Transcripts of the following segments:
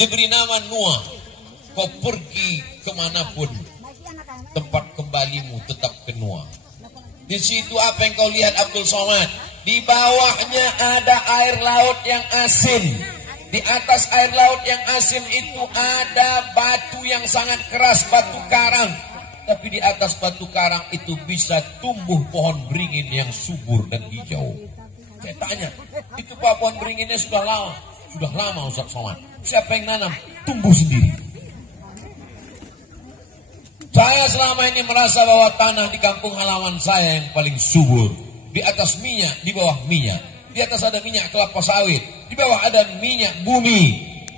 diberi nama Nuah. Kau pergi kemanapun, tempat kembalimu tetap ke Nuah. Di situ apa yang kau lihat Abdul Somad? Di bawahnya ada air laut yang asin. Di atas air laut yang asin itu ada batu yang sangat keras, batu karang. Tapi di atas batu karang itu bisa tumbuh pohon beringin yang subur dan hijau. Saya tanya, itu Pak pohon beringinnya sudah lama Ustaz Somad. Siapa yang nanam? Tumbuh sendiri. Saya selama ini merasa bahwa tanah di kampung halaman saya yang paling subur. Di atas minyak, di bawah minyak. Di atas ada minyak kelapa sawit. Di bawah ada minyak bumi.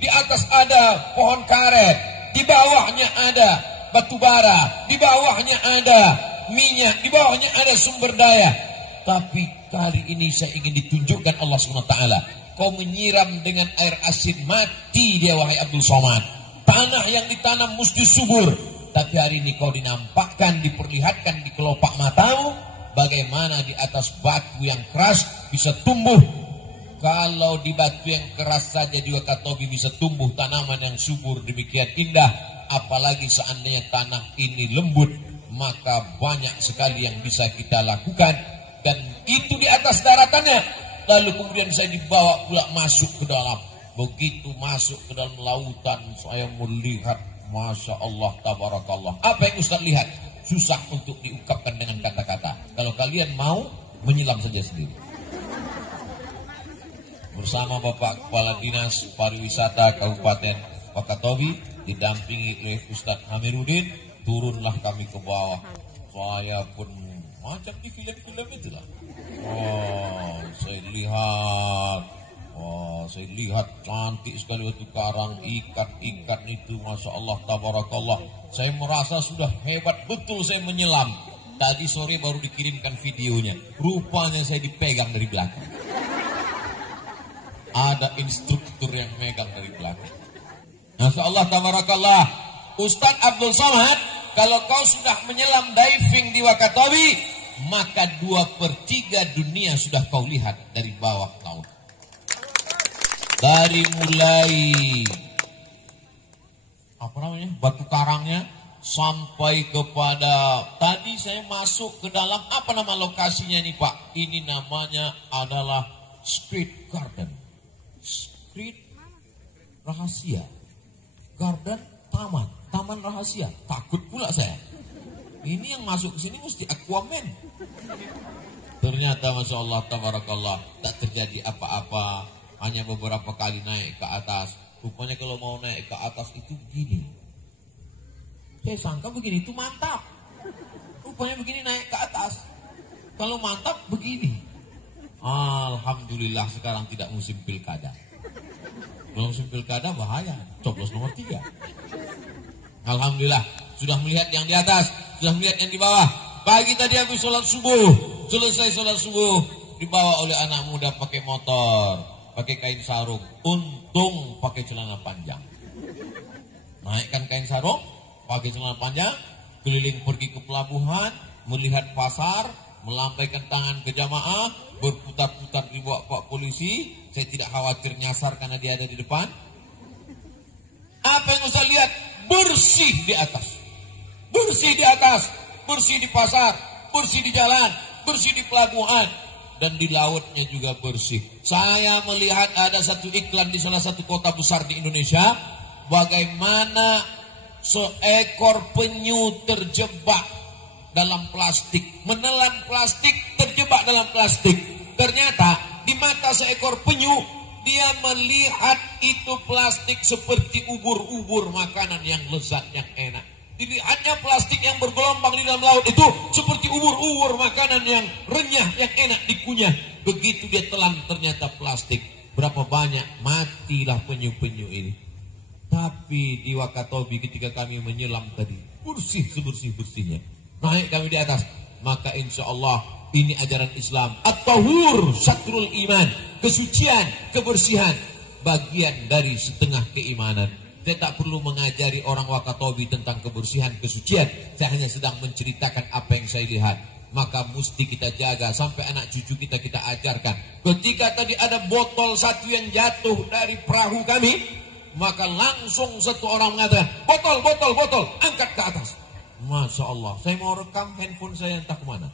Di atas ada pohon karet. Di bawahnya ada batu bara. Di bawahnya ada minyak. Di bawahnya ada sumber daya. Tapi kali ini saya ingin ditunjukkan Allah SWT. Kau menyiram dengan air asin, mati dia wahai Abdul Somad. Tanah yang ditanam mesti subur. Tapi hari ini kau dinampakkan, diperlihatkan di kelopak matamu bagaimana di atas batu yang keras bisa tumbuh. Kalau di batu yang keras saja di Wakatobi bisa tumbuh tanaman yang subur demikian indah, apalagi seandainya tanah ini lembut, maka banyak sekali yang bisa kita lakukan. Dan itu di atas daratannya. Lalu kemudian saya dibawa pula masuk ke dalam. Begitu masuk ke dalam lautan, saya melihat, Masya Allah, tabarakallah. Apa yang Ustaz lihat? Susah untuk diungkapkan dengan kata-kata. Kalau kalian mau, menyelam saja sendiri. Bersama Bapak Kepala Dinas Pariwisata Kabupaten Wakatobi, didampingi oleh Ustaz Hamiruddin, turunlah kami ke bawah. Saya pun macam di film-film itulah. Saya lihat cantik sekali batu karang, ikan-ikan itu, Masya Allah, tabarakallah. Saya merasa sudah hebat betul saya menyelam. Tadi sore baru dikirimkan videonya. Rupanya saya dipegang dari belakang. Ada instruktur yang megang dari belakang. Masya Allah, tabarakallah. Ustaz Abdul Somad, kalau kau sudah menyelam diving di Wakatobi, maka 2/3 dunia sudah kau lihat dari bawah laut. Dari mulai batu karangnya sampai kepada tadi saya masuk ke dalam, apa nama lokasinya nih Pak? Ini namanya adalah Street Garden. Street rahasia. Garden taman rahasia. Takut pula saya. Ini yang masuk ke sini mesti Aquaman. Ternyata Masya Allah, tabarakallah, tak terjadi apa-apa. Hanya beberapa kali naik ke atas. Rupanya kalau mau naik ke atas itu begini. Saya sangka begini itu mantap. Rupanya begini naik ke atas. Kalau mantap begini. Alhamdulillah sekarang tidak musim pilkada. Kalau musim pilkada bahaya. Coblos nomor 3. Alhamdulillah sudah melihat yang di atas, sudah melihat yang di bawah. Pagi tadi habis sholat subuh. Selesai sholat subuh dibawa oleh anak muda pakai motor, pakai kain sarung, untung pakai celana panjang. Naikkan kain sarung, pakai celana panjang, keliling pergi ke pelabuhan, melihat pasar, melambaikan tangan ke jamaah, berputar-putar di bawah Pak Polisi. Saya tidak khawatir nyasar karena dia ada di depan. Apa yang saya lihat? Bersih di atas. Bersih di atas, bersih di pasar, bersih di jalan, bersih di pelabuhan. Dan di lautnya juga bersih. Saya melihat ada satu iklan di salah satu kota besar di Indonesia. Bagaimana seekor penyu terjebak dalam plastik. Menelan plastik, terjebak dalam plastik. Ternyata di mata seekor penyu, dia melihat itu plastik seperti ubur-ubur, makanan yang lezat, yang enak. Dilihatnya plastik yang bergelombang di dalam laut itu seperti ubur-ubur, makanan yang renyah, yang enak dikunyah. Begitu dia telan ternyata plastik. Berapa banyak matilah penyu-penyu ini. Tapi di Wakatobi ketika kami menyelam tadi, bersih sebersih-bersihnya. Naik kami di atas. Maka insya Allah ini ajaran Islam. At-tahur satrul iman. Kesucian, kebersihan, bagian dari setengah keimanan. Saya tak perlu mengajari orang Wakatobi tentang kebersihan, kesucian. Saya hanya sedang menceritakan apa yang saya lihat. Maka mesti kita jaga sampai anak cucu kita ajarkan. Ketika tadi ada botol satu yang jatuh dari perahu kami, maka langsung satu orang mengatakan, botol, angkat ke atas. Masya Allah, saya mau rekam handphone saya entah kemana.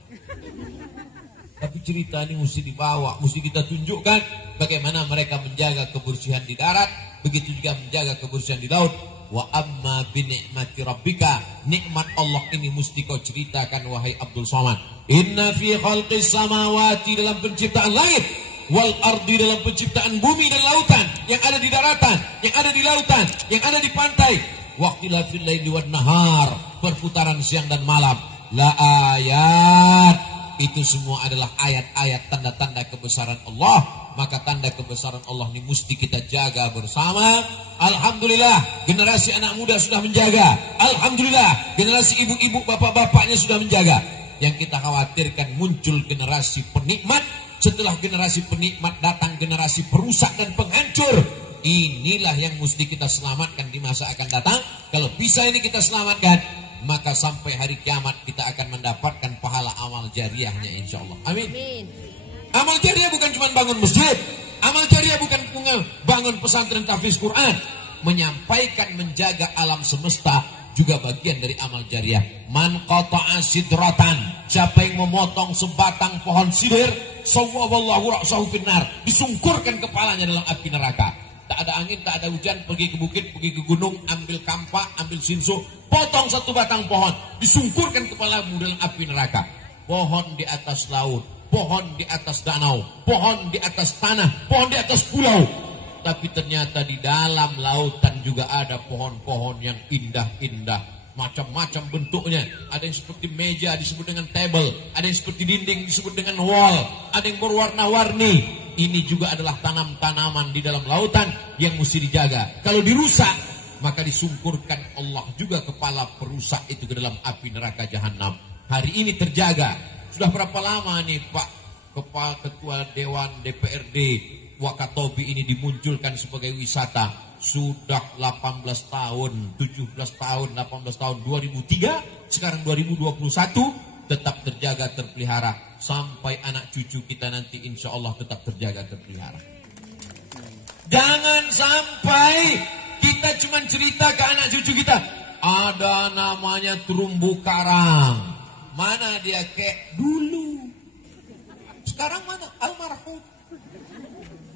Tapi cerita ini mesti dibawa, mesti kita tunjukkan bagaimana mereka menjaga kebersihan di darat, begitu juga menjaga kebersihan di laut. Wa amma bi ni'mati rabbika, nikmat Allah ini mesti kau ceritakan wahai Abdul Somad. Inna fi khalqis samawati, dalam penciptaan langit, wal ardi, dalam penciptaan bumi dan lautan, yang ada di daratan, yang ada di lautan, yang ada di pantai, waqtilafil laili wan nahar, perputaran siang dan malam, la ayat, itu semua adalah ayat-ayat tanda-tanda kebesaran Allah. Maka tanda kebesaran Allah ini mesti kita jaga bersama. Alhamdulillah, generasi anak muda sudah menjaga. Alhamdulillah, generasi ibu-ibu, bapak-bapaknya sudah menjaga. Yang kita khawatirkan muncul generasi penikmat. Setelah generasi penikmat datang generasi perusak dan penghancur. Inilah yang mesti kita selamatkan di masa akan datang. Kalau bisa ini kita selamatkan, maka sampai hari kiamat kita akan mendapatkan pahala amal jariahnya, insya Allah. Amin. Amal jariah bukan cuma bangun masjid. Amal jariah bukan bangun pesantren tahfiz Quran. Menyampaikan, menjaga alam semesta juga bagian dari amal jariah. Man qata'a sidratan, siapa yang memotong sebatang pohon sidir, sawwaballahu ra'sahu finnar, disungkurkan kepalanya dalam api neraka. Tak ada angin, tak ada hujan, pergi ke bukit, pergi ke gunung, ambil kampak, ambil sinso, potong satu batang pohon, disungkurkan kepalamu dalam api neraka. Pohon di atas laut, pohon di atas danau, pohon di atas tanah, pohon di atas pulau. Tapi ternyata di dalam lautan juga ada pohon-pohon yang indah-indah, macam-macam bentuknya. Ada yang seperti meja disebut dengan table, ada yang seperti dinding disebut dengan wall, ada yang berwarna-warni. Ini juga adalah tanam-tanaman di dalam lautan yang mesti dijaga. Kalau dirusak, maka disungkurkan Allah juga kepala perusak itu ke dalam api neraka jahanam. Hari ini terjaga. Sudah berapa lama nih Pak Kepala Ketua Dewan DPRD Wakatobi ini dimunculkan sebagai wisata? Sudah 18 tahun, 17 tahun, 18 tahun, 2003, sekarang 2021, tetap terjaga, terpelihara. Sampai anak cucu kita nanti insya Allah tetap terjaga, terpelihara. Jangan sampai kita cuma cerita ke anak cucu kita, ada namanya terumbu karang. Mana dia kek dulu? Sekarang mana? Almarhum.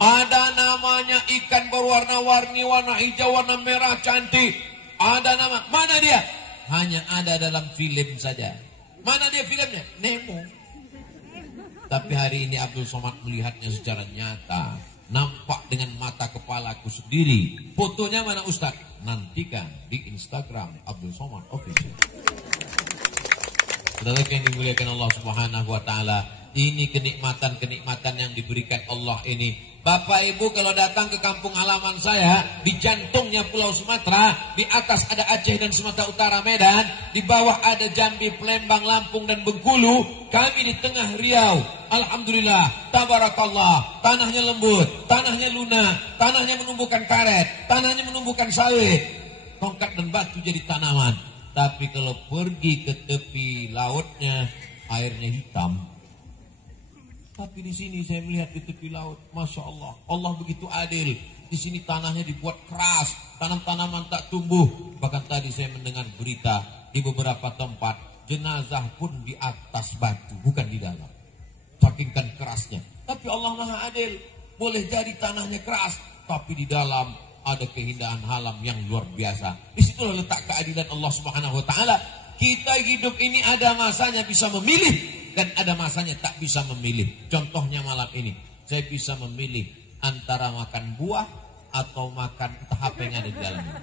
Ada namanya ikan berwarna-warni, warna hijau, warna merah, cantik. Ada nama. Mana dia? Hanya ada dalam film saja. Mana dia filmnya? Nemo. Tapi hari ini Abdul Somad melihatnya secara nyata. Nampak dengan mata kepalaku sendiri. Fotonya mana Ustaz? Nantikan di Instagram Abdul Somad Official. Saudara yang dimuliakan Allah Subhanahu wa taala, ini kenikmatan-kenikmatan yang diberikan Allah ini. Bapak Ibu kalau datang ke kampung halaman saya, di jantungnya Pulau Sumatera, di atas ada Aceh dan Sumatera Utara Medan, di bawah ada Jambi, Palembang, Lampung dan Bengkulu, kami di tengah Riau. Alhamdulillah, tabarakallah, tanahnya lembut, tanahnya lunak, tanahnya menumbuhkan karet, tanahnya menumbuhkan sawit, tongkat dan batu jadi tanaman. Tapi kalau pergi ke tepi lautnya, airnya hitam. Tapi di sini saya melihat di tepi laut, Masya Allah, Allah begitu adil. Di sini tanahnya dibuat keras, tanam-tanaman tak tumbuh. Bahkan tadi saya mendengar berita di beberapa tempat, jenazah pun di atas batu, bukan di dalam. Sakingkan kerasnya. Tapi Allah Maha Adil, boleh jadi tanahnya keras, tapi di dalam ada keindahan alam yang luar biasa. Disitulah letak keadilan Allah Subhanahu wa taala. Kita hidup ini ada masanya bisa memilih dan ada masanya tak bisa memilih. Contohnya malam ini, saya bisa memilih antara makan buah atau makan entah apa yang ada di dalamnya.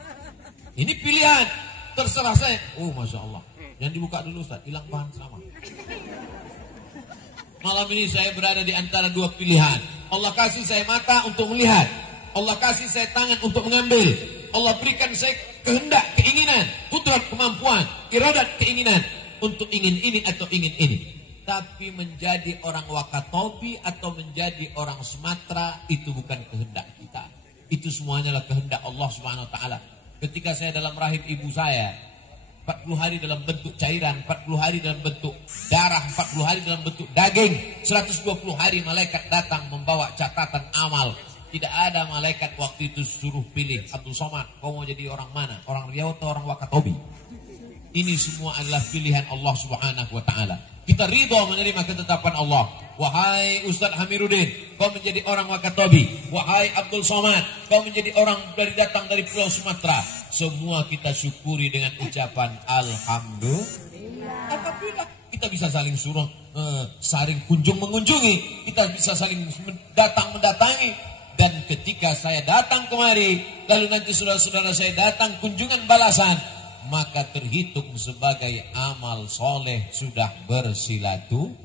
Ini pilihan, terserah saya. Oh Masya Allah, yang dibuka dulu Ustaz, hilang bahan sama. Malam ini saya berada di antara dua pilihan. Allah kasih saya mata untuk melihat, Allah kasih saya tangan untuk mengambil, Allah berikan saya kehendak, keinginan, kudrat, kemampuan, iradat, keinginan untuk ingin ini atau ingin ini. Tapi menjadi orang Wakatobi atau menjadi orang Sumatera itu bukan kehendak kita. Itu semuanya adalah kehendak Allah Subhanahu wa taala. Ketika saya dalam rahim ibu saya, 40 hari dalam bentuk cairan, 40 hari dalam bentuk darah, 40 hari dalam bentuk daging, 120 hari malaikat datang membawa catatan amal. Tidak ada malaikat waktu itu suruh pilih Abdul Somad, kau mau jadi orang mana? Orang Riau atau orang Wakatobi? Ini semua adalah pilihan Allah Subhanahu wa taala. Kita ridho menerima ketetapan Allah. Wahai Ustaz Hamiruddin, kau menjadi orang Wakatobi. Wahai Abdul Somad, kau menjadi orang datang dari Pulau Sumatera. Semua kita syukuri dengan ucapan alhamdulillah. Apabila kita bisa saling suruh, saling kunjung mengunjungi, kita bisa saling datang mendatangi. Dan ketika saya datang kemari, lalu nanti saudara-saudara saya datang kunjungan balasan, maka terhitung sebagai amal soleh sudah bersilaturahim.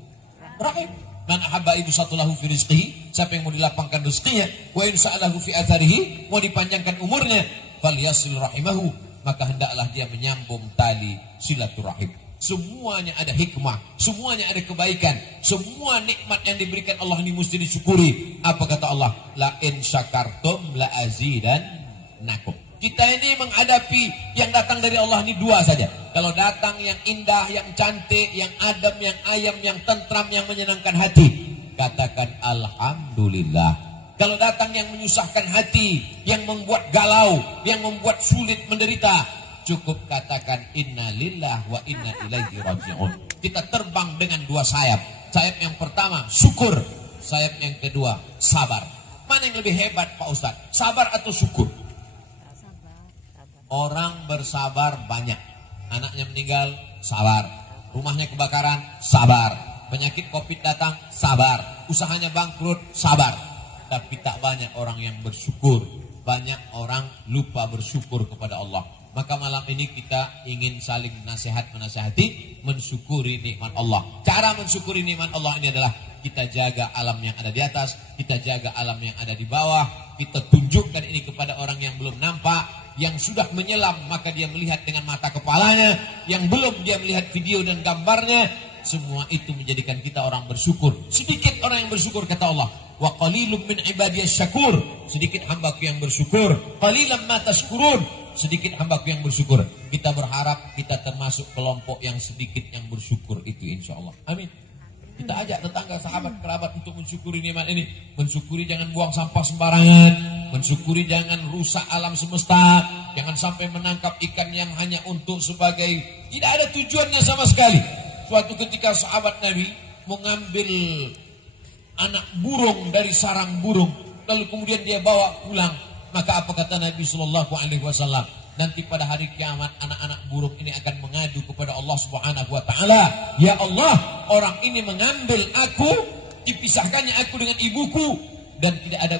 Man ahabba ibsatulahu fi rizqihi, siapa yang mau dilapangkan rezekinya, wa in sa'alahu fi atharihi, mau dipanjangkan umurnya, falyasil rahimahu, maka hendaklah dia menyambung tali silaturahim. Semuanya ada hikmah, semuanya ada kebaikan, semua nikmat yang diberikan Allah ini mesti disyukuri. Apa kata Allah? La in syakartum la azidannakum. Kita ini menghadapi yang datang dari Allah ini dua saja. Kalau datang yang indah, yang cantik, yang adem, yang ayam, yang tentram, yang menyenangkan hati, katakan alhamdulillah. Kalau datang yang menyusahkan hati, yang membuat galau, yang membuat sulit menderita, cukup katakan innalillah wa inna ilaihi raji'un. Kita terbang dengan dua sayap. Sayap yang pertama syukur, sayap yang kedua sabar. Mana yang lebih hebat Pak Ustaz? Sabar atau syukur? Orang bersabar banyak. Anaknya meninggal, sabar. Rumahnya kebakaran, sabar. Penyakit Covid datang, sabar. Usahanya bangkrut, sabar. Tapi tak banyak orang yang bersyukur. Banyak orang lupa bersyukur kepada Allah. Maka malam ini kita ingin saling menasihati, mensyukuri nikmat Allah. Cara mensyukuri nikmat Allah ini adalah kita jaga alam yang ada di atas, kita jaga alam yang ada di bawah, kita tunjukkan ini kepada orang yang belum nampak, yang sudah menyelam maka dia melihat dengan mata kepalanya, yang belum dia melihat video dan gambarnya. Semua itu menjadikan kita orang bersyukur. Sedikit orang yang bersyukur kata Allah. Wa qalilum min ibadiyas syakur. Sedikit hambaku yang bersyukur. Qalilan ma tashkurun. Sedikit hambaku yang bersyukur. Kita berharap kita termasuk kelompok yang sedikit yang bersyukur itu insya Allah. Amin. Kita ajak tetangga, sahabat, kerabat untuk mensyukuri nikmat ini. Mensyukuri jangan buang sampah sembarangan. Mensyukuri jangan rusak alam semesta. Jangan sampai menangkap ikan yang hanya untuk sebagai, tidak ada tujuannya sama sekali. Suatu ketika sahabat Nabi mengambil anak burung dari sarang burung, lalu kemudian dia bawa pulang. Maka apa kata Nabi Sallallahu Alaihi Wasallam? Nanti pada hari kiamat anak-anak burung ini akan mengadu kepada Allah Subhanahu Wa Taala. Ya Allah, orang ini mengambil aku, dipisahkannya aku dengan ibuku, dan tidak ada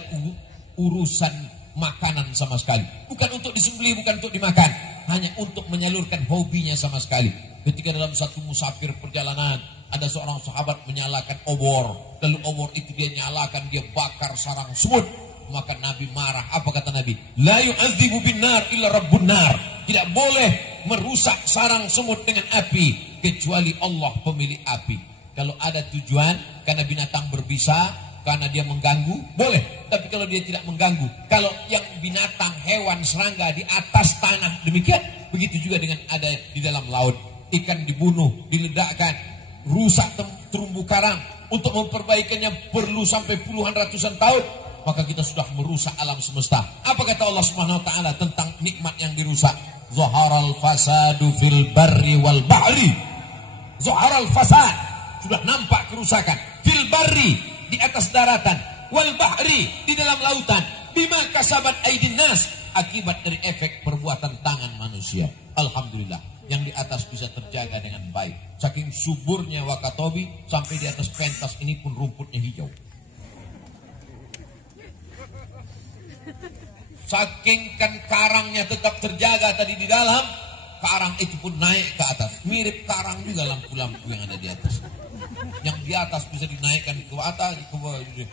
urusan makanan sama sekali. Bukan untuk disembelih, bukan untuk dimakan, hanya untuk menyalurkan hobinya sama sekali. Ketika dalam satu musafir perjalanan, ada seorang sahabat menyalakan obor, lalu obor itu dia nyalakan, dia bakar sarang semut. Maka Nabi marah. Apa kata Nabi? La yu'adzibu bin nar illa rabbun nar. Tidak boleh merusak sarang semut dengan api kecuali Allah pemilik api. Kalau ada tujuan karena binatang berbisa, karena dia mengganggu, boleh. Tapi kalau dia tidak mengganggu, kalau yang binatang, hewan, serangga di atas tanah demikian, begitu juga dengan ada di dalam laut. Ikan dibunuh, diledakkan, rusak terumbu karang. Untuk memperbaikannya perlu sampai puluhan ratusan tahun. Maka kita sudah merusak alam semesta. Apa kata Allah Subhanahu Wa Taala tentang nikmat yang dirusak? Zaharal fasadu fil barri wal bahri. Zaharal fasad, sudah nampak kerusakan. Fil barri, di atas daratan. Wal bahri, di dalam lautan. Bima kasabat aydin nas, akibat dari efek perbuatan tangan manusia. Alhamdulillah, yang di atas bisa terjaga dengan baik. Saking suburnya Wakatobi, sampai di atas pentas ini pun rumputnya hijau. Saking kan karangnya tetap terjaga tadi di dalam, karang itu pun naik ke atas. Mirip karang juga lampu-lampu yang ada di atas. Yang di atas bisa dinaikkan ke atas,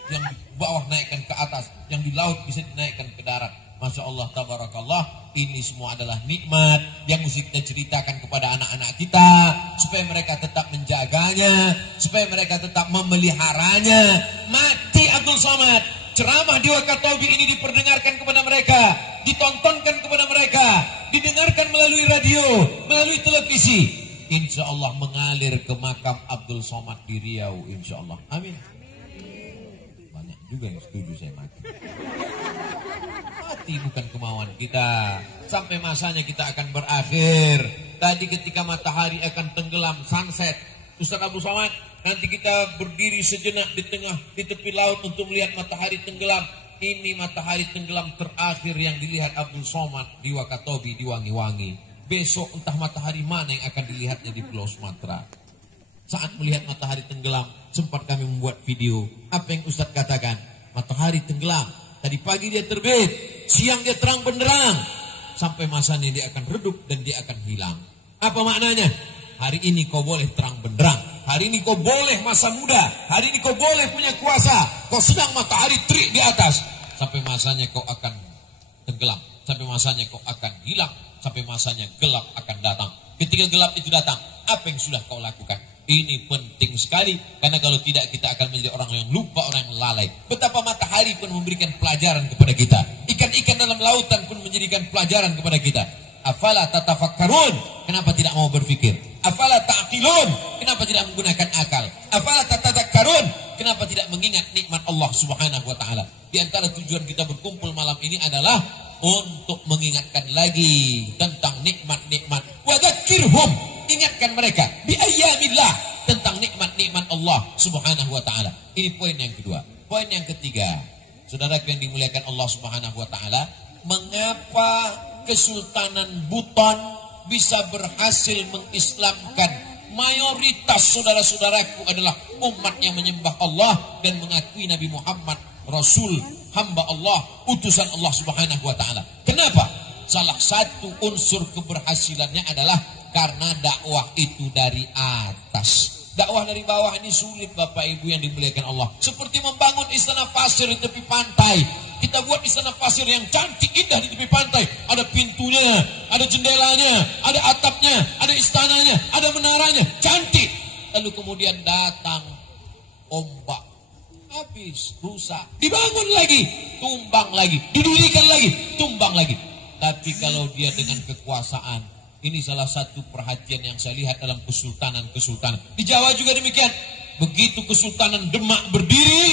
yang di bawah naikkan ke atas, yang di laut bisa dinaikkan ke darat. Masya Allah, tabarakallah. Ini semua adalah nikmat yang mesti kita ceritakan kepada anak-anak kita, supaya mereka tetap menjaganya, supaya mereka tetap memeliharanya. Mati Abdul Somad, ceramah di Wakatobi ini diperdengarkan kepada mereka, ditontonkan kepada mereka, didengarkan melalui radio, melalui televisi. Insya Allah mengalir ke makam Abdul Somad di Riau. Insya Allah. Amin. Banyak juga yang setuju saya mati. Mati bukan kemauan kita. Sampai masanya kita akan berakhir. Tadi ketika matahari akan tenggelam, sunset, Ustaz Abdul Somad, nanti kita berdiri sejenak di tepi laut untuk melihat matahari tenggelam. Ini matahari tenggelam terakhir yang dilihat Abdul Somad di Wakatobi, di Wangi-Wangi. Besok entah matahari mana yang akan dilihatnya di Pulau Sumatera. Saat melihat matahari tenggelam, sempat kami membuat video. Apa yang Ustaz katakan? Matahari tenggelam. Tadi pagi dia terbit, siang dia terang benderang. Sampai masanya dia akan redup dan dia akan hilang. Apa maknanya? Hari ini kau boleh terang benderang. Hari ini kau boleh masa muda. Hari ini kau boleh punya kuasa. Kau sedang matahari terik di atas. Sampai masanya kau akan tenggelam. Sampai masanya kau akan hilang. Sampai masanya gelap akan datang. Ketika gelap itu datang, apa yang sudah kau lakukan? Ini penting sekali. Karena kalau tidak kita akan menjadi orang yang lupa, orang yang lalai. Betapa matahari pun memberikan pelajaran kepada kita. Ikan-ikan dalam lautan pun menjadikan pelajaran kepada kita. Afala tatafakkarun? Kenapa tidak mau berpikir? Afala ta'qilun? Kenapa tidak menggunakan akal? Afala tatadzakkarun? Kenapa tidak mengingat nikmat Allah Subhanahu wa taala? Di antara tujuan kita berkumpul malam ini adalah untuk mengingatkan lagi tentang nikmat-nikmat. Wa dzakirhum, ingatkan mereka bi ayyamillah, tentang nikmat-nikmat Allah Subhanahu wa taala. Ini poin yang kedua. Poin yang ketiga, saudara yang dimuliakan Allah Subhanahu wa taala, mengapa Kesultanan Buton bisa berhasil mengislamkan mayoritas saudara-saudaraku adalah umat yang menyembah Allah dan mengakui Nabi Muhammad Rasul, hamba Allah, utusan Allah Subhanahu wa taala. Kenapa? Salah satu unsur keberhasilannya adalah karena dakwah itu dari atas. Dakwah dari bawah ini sulit, Bapak Ibu yang dimuliakan Allah. Seperti membangun istana pasir di tepi pantai. Kita buat istana pasir yang cantik, indah di tepi pantai. Ada pintunya, ada jendelanya, ada atapnya, ada istananya, ada menaranya. Cantik. Lalu kemudian datang ombak. Habis, rusak. Dibangun lagi, tumbang lagi. Didirikan lagi, tumbang lagi. Tapi kalau dia dengan kekuasaan, ini salah satu perhatian yang saya lihat dalam kesultanan-kesultanan. Di Jawa juga demikian. Begitu Kesultanan Demak berdiri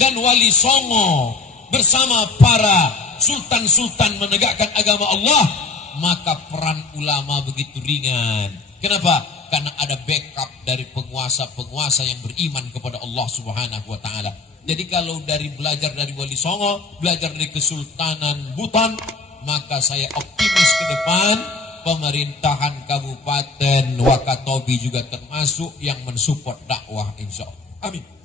dan Wali Songo bersama para sultan-sultan menegakkan agama Allah, maka peran ulama begitu ringan. Kenapa? Karena ada backup dari penguasa-penguasa yang beriman kepada Allah Subhanahu wa taala. Jadi kalau dari belajar dari Wali Songo, belajar dari Kesultanan Buton, maka saya optimis ke depan pemerintahan Kabupaten Wakatobi juga termasuk yang mensupport dakwah insya Allah. Amin.